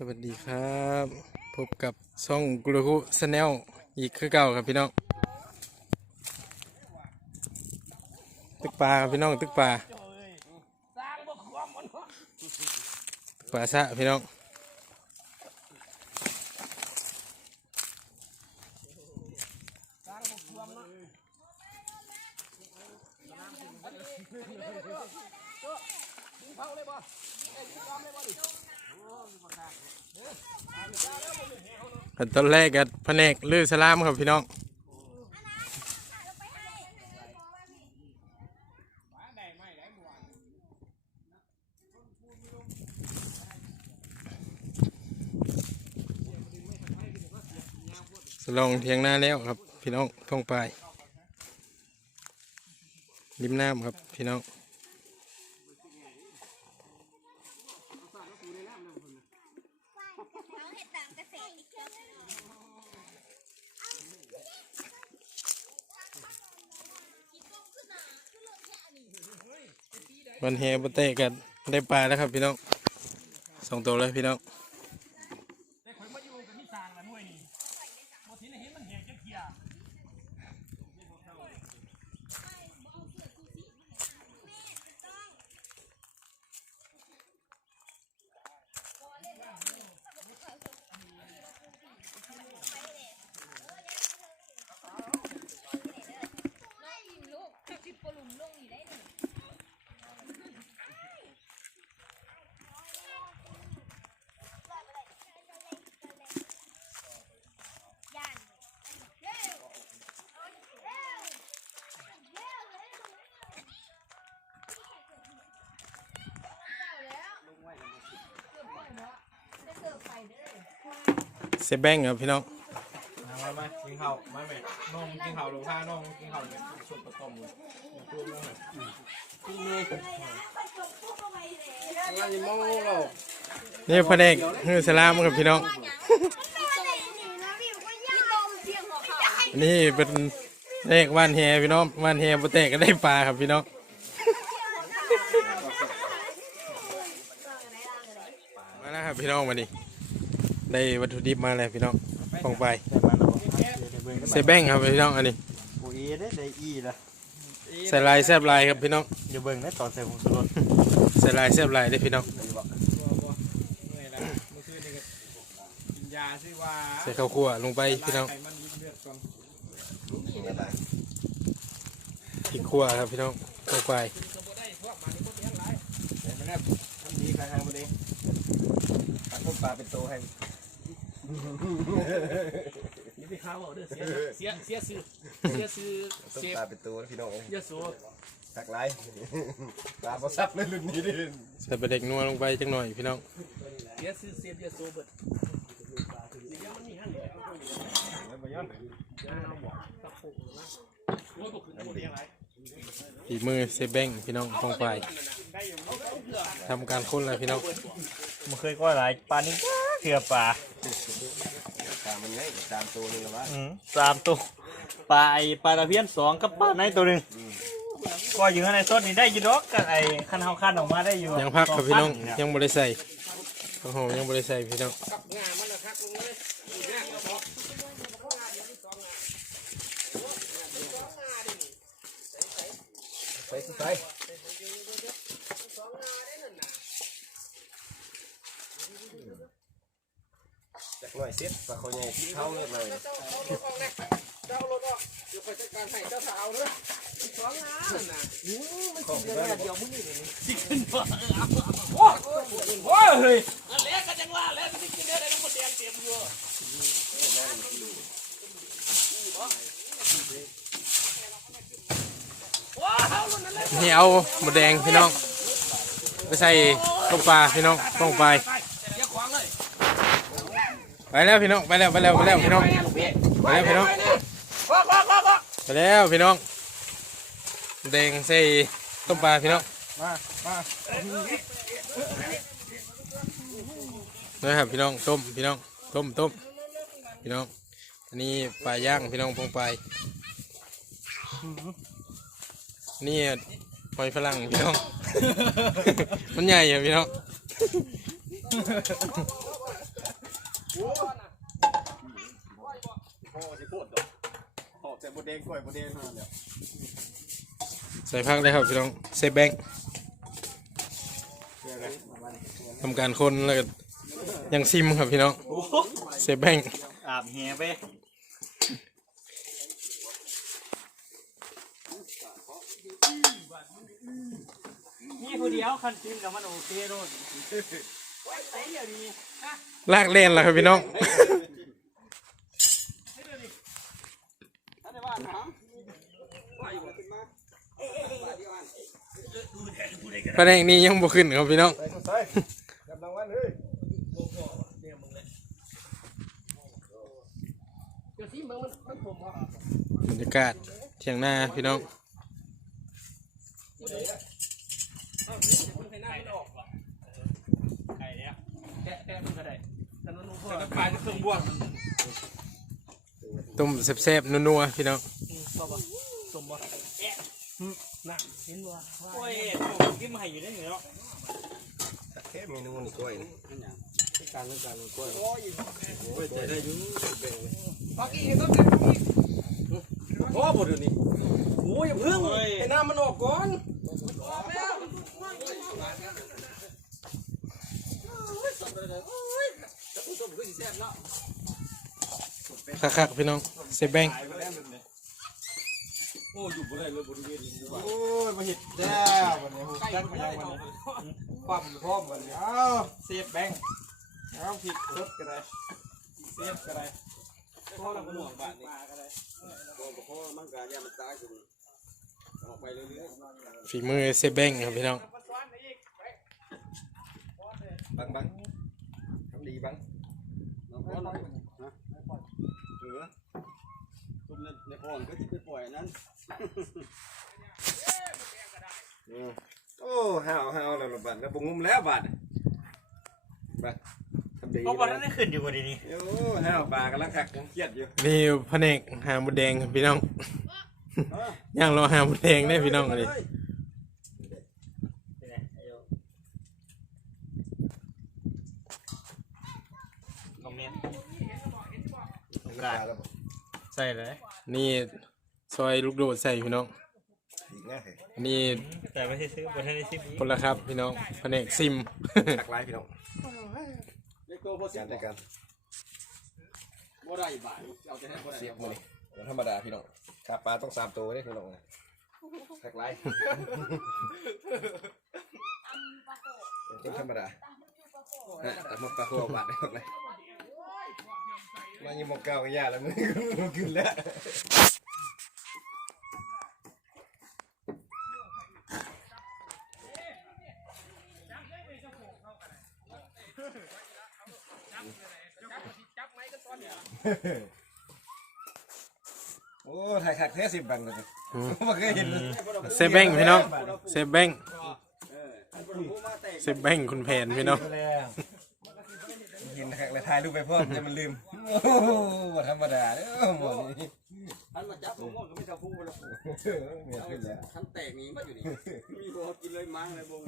สวัสดีครับ พบกับช่องกรุคุสแนลอีกคือเก่าครับพี่น้อง ตึกปลาครับพี่น้องตึกปลาตึกปลาซะพี่น้อง ขั้นตอนแรกกับแผนกลือสลามครับพี่น้องสลองเทียงหน้าแล้วครับ พี่น้องท่องไปริมน้ำครับ พี่น้อง เขาเห็ดตามเกษตรอีกเครื่องหนึ่ง วันเฮบเตะกันได้ปลาแล้วครับพี่น้องสองตัวเลยพี่น้อง ลูกสิบกว่าหลุมลงอยู่ได้หนึ่งย่านเร็วเร็วเร็วเร็วได้เสิร์ฟไปเด้อ เซแบงครับพี่น้องมามามกินข้าวมาแม่น้องกินข้าวลงท่าน้องกินข้าวเนี่ยสุดประตมเลยตัวน้องเนี่ยนเลยว่าจะมอกลือสลามครับพี่น้องนนี้เป็นเลขว่านแฮพี่น้องว่านแฮบเตะก็ได้ปลาครับพี่น้องมาแล้วครับพี่น้องวันนี้ ได้วัตถุดิบมาแล้วพี่น้องฟองไปเซแบงครับพี่น้องอันนี้ปุ๋ยได้ได้อีละใส่ลายแซบลายครับพี่น้องอย่าเบิ่งได้ตอนใส่ผงชูรสใส่ลายแซบลายได้พี่น้องเมื่อยละเมื่อคืนนี่ก็กินยาซิว่าใส่ข้าวคั่วลงไปพี่น้องไขมันยิ่งเลือดก่อนพริกคั่วครับพี่น้องลงไปแต่ไม่ได้ทำดีใครทำมาดีตัดพวกปลาเป็นโตให้ นี่ไป ข้าวเอาเด้อเสียเสียเสียซื้อเสียซื้อต้มเชฟปลาเป็นโตพี่น้องเยะโสสักไรปลาบ่ซับเลยรุ่นนี้ดิใส่ปลาเด็กนัวลงไปจังหน่อยพี่น้องเสียซื้อเสียะโสเบิดเดี๋ยวมันมีหั่นเลยแล้วบ่ย้อนโอ้ยบ่ขึ้นบ่เรียงไรฝีมือเซแบงพี่น้องฟองไปทำการค้นแล้วพี่น้องมันเคยก้อยหลายปลานี่เถื่อปลา ปลามันไงตามตัวนี่ละวะอืมสามตัวปลาไอปลาตะเพียนสองกับปลาในตัวหนึ่งก็อยู่ข้างในต้นนี่ได้อยูดอกกับไอคันเฮาคันออกมาได้อยู่ยังพักครับพี่น้องสพัยังบริใส่โอ้โหยังบริใส่พี่น้องไปสิไป หน่อยเซ็ตปลาเขาใหญ่เข้าเลยเลยเจ้ารถออกเดี๋ยวไปจัดการให้เจ้าสาวเด้อสองงานน่ะของเพื่อนเดี๋ยวมึงนี่เลยสิขึ้นบ่โอ้โอ้ยเฮ้ยอันแรกก็จังว่าแล้วสิกินได้ได้ต้องบ่แดงเต็มอยู่นี่เอาหมดแดงพี่น้องไปใส่ต้มปลาพี่น้องต้องไปเดี๋ยวขวางเลย ไปแล้วพี่น้องไปแล้วไปแล้วไปแล้วพี่น้องไปแล้วพี่น้องไปแล้วพี่น้องแดงใส่ต้มปลาพี่น้องมามานะครับพี่น้องต้มพี่น้องต้มต้มพี่น้องอันนี้ปลาย่างพี่น้องพงไปนี่หอยฝรั่งพี่น้อง มันใหญ่อะพี่น้อง พ่อสิโคตรดอกพ่อใส่บดแดงกล้วยบดแดงนั่นแหละใส่พักเลยครับพี่น้องเซฟแบงค์ทำการคนแล้วก็ยังซิมครับพี่น้องเซฟแบงค์อาบแหไปนี่ผู้เดียวคันจิ้มกับมันโอเคโน่นไอ้เดี๋ยวนี้ ลากเล่นล้วครับพี่น้องประเด็นนี้ยังบ่ขึ้นครับพี่น้องบรรยากาศเที่ยงหน้าพี่น้อง ไก่เนี่ย แกะแกะมันก็ได้แต่ นุ่มๆพอแต่ปลายจะเครื่องบวกต้มแซ่บๆนัวๆพี่น้องก็บ่สมบ่แอะน่ะเห็นบ่ว่าโอ้ยกินมาให้อยู่ได้เหรอแค่เมนูนี่กล้วยนี่การเรื่องการกล้วยโอ้ยใจได้อยู่ปักอีกต้องการปักอีกโอ้บ่เดี๋ยวนี้โอ้ยอย่าเพิ่งให้น้ำมันออกก่อนออกแล้วต้ม คือสิแซ่บเนาะคักๆพี่น้องเซฟแบงค์โอ้อยู่บ่ได้เลยบริเวณนี้ว่าโอ้ยมาเห็ดแล้ววันนี้ใกล้จักไปไปได้ยังวัวันนนี้นี้ปั๊มอยู่พร้อมกันเลยอ้าวเสียบแบงค์เอาผิดรถก็ได้เสียบก็ได้พอเราบ่หน่วงบาทนี่พ่อมันก็ยังมันตายอยู่ออกไปเรื่อยฝีมือเซฟแบงค์ครับพี่น้องๆบังบังทำดีบัง น้ออนะเออตุ้มในในพ่อนก็จะไปปล่อยนั้นอือโอ้ห้าวห้าวแล้วละบาดแล้วปงุมแล้วบาดบาดทำดีเพราะวันนั้นได้ขึ้นอยู่พอดีนี่โอ้ห้าวปลากำลังขักยังเครียดอยู่นี่แผนกหาหมดแดงครับพี่น้องย่างรอหาหมดแดงได้พี่น้องอันนี้เป็นไงไอ้โยคอมเมนต์สงกรานต์ ใส่เลยนี่ซอยลูกโดดใส่พี่น้องอีกแง่อันนี้แต่ไม่ใช่ซื้อประเทศซิปพลครับพี่น้องแผนกซิมหักลายพี่น้องเล็กโตพอเสีเสียยงด้วยกันบ่ได้บาทเอาแต่ให้บ่ได้เสียบมือนี่ธรรมดาพี่น้องขาปลาต้องสามตัวได้พี่น้องหักลายตำปลาโขเป็นธรรมดาตำปลาโขฮะแต่หมดปลาโคบาดได้หมดเลย มายิงหมกเก่าก็ยากแล้วมึงขึ้นแล้วโอ้ถ่ายขักแท้สิบบังเลยไม่เคยเห็นเซฟแบงค์พี่น้องเซฟแบงค์เซฟแบงค์คุณแผนพี่น้อง เห็นขักเลยถ่ายรูปไปพ่อจะมันลืม โอ้โหธรรมดาเด้อหมดนี่ท่านมาจับผมก็ไม่จะพูดแล้วเมียขึ้นแล้วท่านแตกหนีมาอยู่นี่ มีตัวกินเลยมั้งเลยบง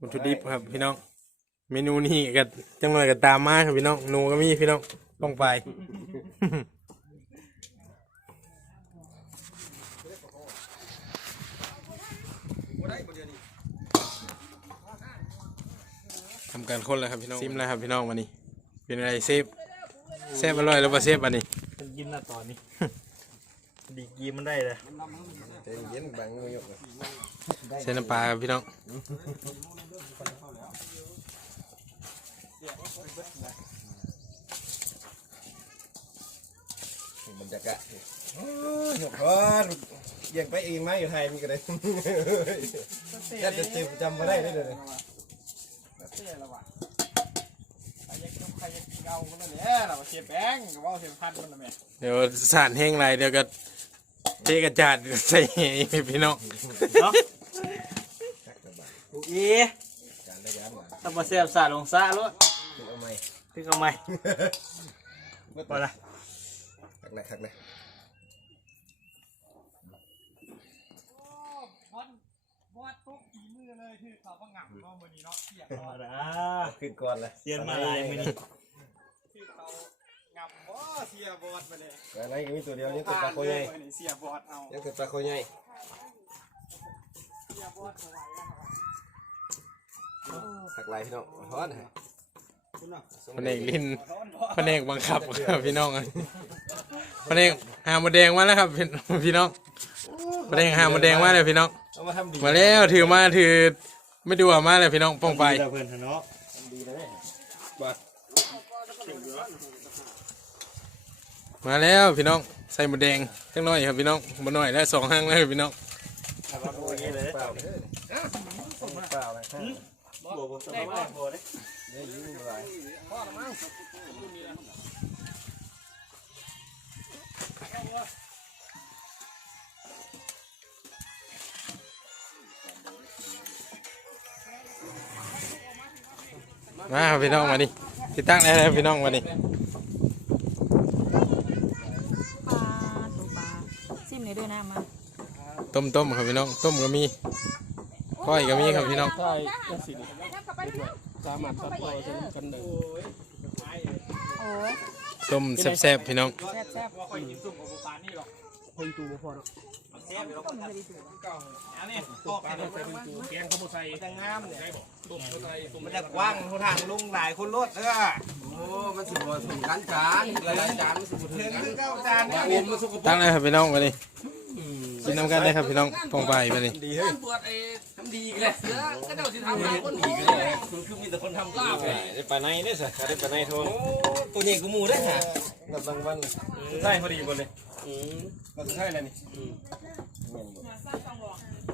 วัตถุดิบครับพี่น้อง เมนูนี้ก็จังเลยก็ตามมาครับพี่น้องหนูก็มีพี่น้องต้องไป ทำ การคนแล้วครับพี่น้องซิมแล้วครับพี่น้องวันนี้ เป็นอะไรเซฟเซฟอร่อยแล้วป่ะเซฟอันนี้เป็นกินหน้าตอนนี้ ดีกีมันได้เลยใจเย็นบังมือยกเลยใส่น้ำปลาครับพี่น้องบรรยากาศโอ้ยหยกร้อนยังไปเองไหมอยู่ไทยมีกันเลยแทบจะเจ็บจำมาได้เลยเลย เสียแล้วว่ะใครยัง ใครยังเงาคนนั้นเนี่ยเราเสียแบงกับว่าเสียพันคนนั้นแม่เดี๋ยวสารแห้งไรเดี๋ยวก็เทกระจาดใส่ให้พี่น้องเนาะอีการได้ยามหวานต้องมาเสียบสาลงซาลูกถูกเอาไหมถึงเอาไหมพอละหักเลยหักเลยวันวัดตุ๊กกี่มือเลยคือเขาก็งับเนาะวันนี้เนาะเสียธรรมดาขึ้นก่อนเลยเซียนมาลายมือนี้ เสีเสียบอดมาเลยอะไรก็มีตัวเดียวยังเกิดปลาโคใหญ่เสียบอดเอายังเกิดปลาโคใหญ่หักลายพี่น้องทอดฮะแผนกลิ้นแผนกบังคับครับพี่น้องแผนกหาหมดแดงมาแล้วครับพี่พี่น้องแผนกหาหมดแดงมาแล้วพี่น้องเอามาทำดีมาแล้วถือมาถือไม่ดูว่ามาเลยพี่น้องป้องไปเพื่อนเนาะ มาแล้วพี่น้องใส่หมดแดงจังน้อยครับพี่น้องมาหน่อยแล้วสองห้างแล้วพี่น้องเปล่าเลยเปล่าเลยบัวบัวได้บัวได้ได้ยิ้มาพี่น้องมาดิ ติดตั้งได้แล้วพี่น้องมาดิปลาตัวปลาซิมในด้วยนะมาต้มต้มครับพี่น้อง ต้มก็มีก้อยก็มีครับพี่น้องใช่ก็สิสามารถตัดต่อกันได้โอ้ยต้มแซ่บๆพี่น้องแซ่บแซ่บว่าคอยกินซุปกับปลานี่หรอกต้มจะดีถูก อันนี้ตอกกันใส่เป็นตูแกงข้าวใส่จะงามเนี่ยมันจะกว้างทางลุงหลายคนรถเออโอ้มันสุดยอดสุดกันจานหลายๆจานมันสุดเรื่องคือเก้าจานเนี่ยอมมันสุกตั้งเลยครับพี่น้องมาดิกินน้ำกันได้ครับพี่น้องป้องไปมาดิดีเฮ้ยปวดไอ้ทำดีกันเลยเสือก็เจ้าสิทำลายคนดีกันเลยคุณคือมีแต่คนทำลาบเลยได้ปลาในได้สิได้ปลาในทองตัวนี้กูมูได้ฮะกับบางวันใช่พอดีบนเลย อืมมันสุดท้ายแล้วนี่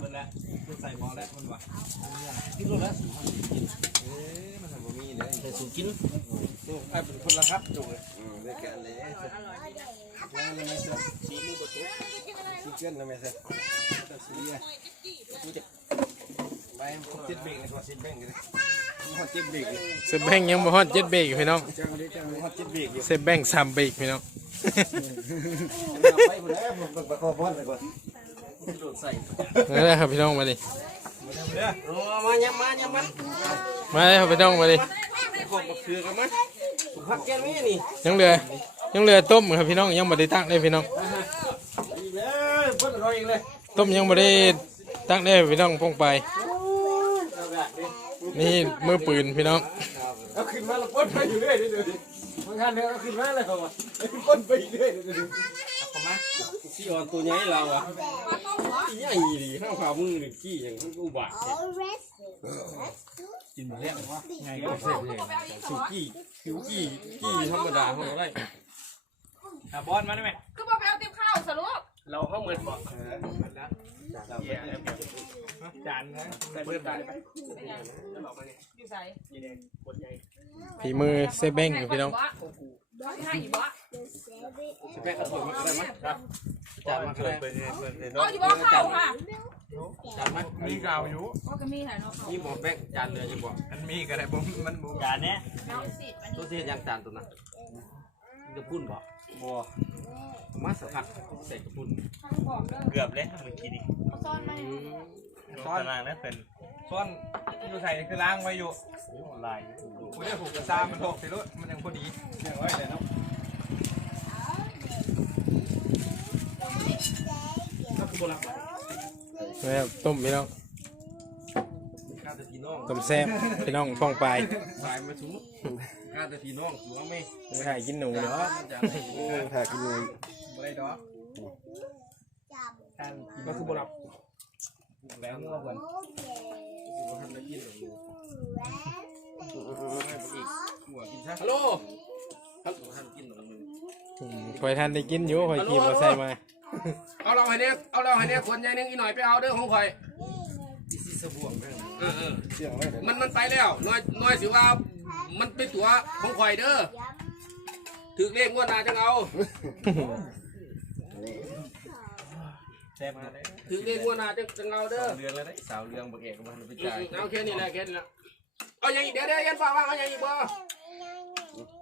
มันละใส่หม้อแล้วมันว่ะกินรถแล้วเอ๊ะมันทำบะหมี่เลยแต่สูกินลูกไอ้เป็นคนละครับจุกเลยอืมได้กันเลยสีมือประตูสีเกินนะแม่เซ่สีอะกูจะไปผมติดเบรกเลยก่อนติดเบรกเลย ฮอตติดเบรกเลยเซฟแบงยังบ่ฮอดเจ็ดเบรกพี่น้องจังเลยจังเลยฮอตติดเบรกอยู่เซฟแบงสามเบรกพี่น้องไปคนแล้วผมประคองบอลไปก่อนโดดใส่นั่นแหละครับพี่น้องมาดิโอ้มาย้ำมาย้ำมันมาเลยครับพี่น้องมาดิขอบมะเขือกันมั้ยผักแก้มนี่นี่ยังเหลือยังเหลือต้มครับพี่น้องยังบ่ได้ตั้งเลยพี่น้องอีกแล้วเพิ่นเขาอีกเลยต้มยังบ่ได้ตั้งเลยพี่น้องป้องไป นี่มือปืนพี่น้องเอาขึ้นมาแล้วป้นไปอยู่เรื่อยเดี๋ยวดิบางครั้งเนี่ยเอาขึ้นมาเลยเขาว่าป้นไปเรื่อยเดี๋ยวดิเอามาซีออนตัวใหญ่เราอะใหญ่ดีข้าวขามือหนึ่งขี้อย่างมันอุบาทกินมาแล้ววะไงก็เสร็จเลยสุกี้คิวกี้กี้ธรรมดาของเราได้อะบอลมาได้ไหมก็บอกไปเอาติ๊บข้าวสรุปเราเข้าเหมือนบอกเหี้ย จานนะใส่เพื่อนตายไปอยู่ใส่ยีแดงคนใหญ่ฝีมือเซฟแบงพี่น้องให้อีบ่แม่กระสุนอะไรมั้ยครับจานมาเพื่เลอนยเพื่อนเพื่อนเนาะเอาอยู่บ่ข้าวค่ะจานมามีกาวอยู่ก็ก็มีถ่ายเนาะข้าวนี่หมอแป้งจานเลยจะบอกมันมีก็ได้ผมมันบุจานเนี้ยเนาะสิอันตัวนี้ที่ยังจานตัวนั้นกระปุ่นบ่บ่มาสักพักใส่กระปุ่นบอกเด้อเกือบเลยเมื่อกี้นี่เอาซ่ อนมาตารางนั้นเป็นซ่อนอยู่ใส่คือล้างไว้อยู่ลายกูได้ผูกกระซามันถกใส่รถมันยังพอดีเลี้ยงไว้เลยเนาะนะครับต้มพี่น้องข้าแต่พี่น้องต้มแซ่บพี่น้องป้องไปสายมาสูข้าแต่พี่น้องหัวไม่ไม่ถ่ายกินหนูเนาะโอ้ถ่ายกินเลยบ่ได้ดอกก็คือบ่รับ แล้วงัวเพิ่นทำได้กินหรอกหัวกินซะฮัลโหลครับทำกินหรอกมึงอืมคอยทันได้กินอยู่คอยขี่มอไซค์มาเอาเราให้เนี่ยเอาเราให้เนี่ยคนใหญ่นึงอีหน่อยไปเอาเด้อของข่อยดิซิสบวงได้เออเออเสียงไว้เดี๋ยวมันมันไปแล้วน้อยน้อยสิว่ามันเป็นตัวของข่อยเด้อถือเลขงวดหน้าจังเอา แซ่บนะถือเลขงวดหน้าจังจังเอาเด้อเรืองแล้วได้สาวเรืองบักเอกมันไปอืจ่ายมเอาแค่นี้แหละแค่นี้แหละเอาอย่างอีกเดี๋ยวเดี๋ยวยันฝากว่างเอาอย่างอีกบ่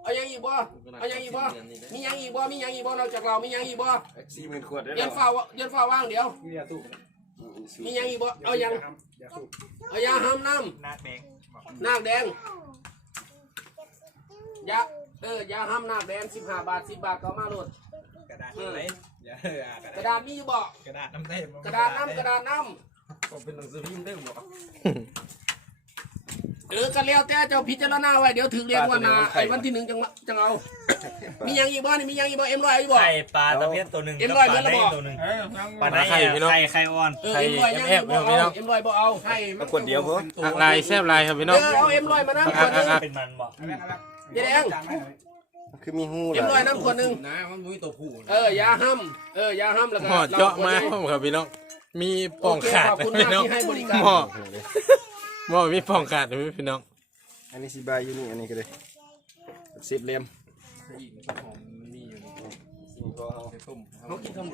เอาอย่างอีกบ่เอาอย่างอีกบ่มีอย่างอีกบ่มีอย่างอีกบ่นอกจากเรามีอย่างอีกบ่สี่หมื่นขวดได้ยัแล้นวฝากยันฝากว่างเดี๋ยวนี่ยตู้มีอย่างอีกบ่เอาอย่างเอายาห้ามน้หน้าแดงำนากแดงยาเออยาห้ามหน้าแดงสิบห้าบาทสิบบาทก็เอามาโหลด กระดาษอะไรอย่าอ่ากกระดาษมีอยู่บ่กระดาษน้ำเต้กระดาษน้ำกระดาษน้ก็เป็นหนังสือพิมพ์ได้บ่ำเออกันแล้วแต่เจ้าพิจารณาไว้เดี๋ยวถึงเรียนวันนาไอ้วันที่หนึ่งจังมาจังเอา มียังอีกบ่นี่มียังอีกบ่เอ็มร้อยอีกบ่ ไข่ปลาตะเพียนตัวหนึ่งเอ็มร้อยปลาในเบิดแล้วบอกตัวหนึ่งเออฟังปลาในไข่ไข่ไข่อ่อน เออเอ็มร้อยยังอีกบ่เอาเอ็มร้อยบ่เอาให้มาคนเดียวเพิ่มอักลายแซบลายครับพี่เอน้องอเอาเอ็มร้อยมานั่งคนหนึงเป็นมันบ่เดี๋ยวแดง คือมีหูเอ็มร้อยน้ำคนหนึงนะมันมีตัวผู้เออยาห้ำเออยาห้ำแล้วก็หอดเจาะมาครับพี่น้อง มีปองขาดโอเคขอบคุณพี่มากน้องที่ให้บริการหม้อหม้อมีปองขาดพี่น้อง อันนี้สิบายอยู่นี่อันนี้ก็เลยสิบเหลี่ยมเขากินข้าวหมู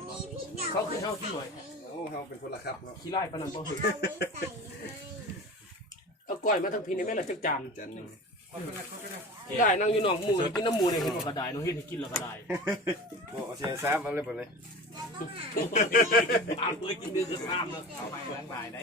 เขาคือข้าวที่หน่วยโอ้เขาเป็นคนละครับเนาะขี้ไล่ปานนันบ่หึงเอาก้อยมาทั้งพีนี่แม่ละจักจานจันหนึ่งขี้ ไล่นั่งอยู่หนองหมูกินน้ำหมูเนี่ยเห็นว่ากระไดเนาะเฮ็ดให้กินแล้วกระไดโอ้เอาเสียงซ้ำเอาเลยไปเลยตามเพื่อกินเนื้อซ้ำเนาะเอาไปล้างบายได้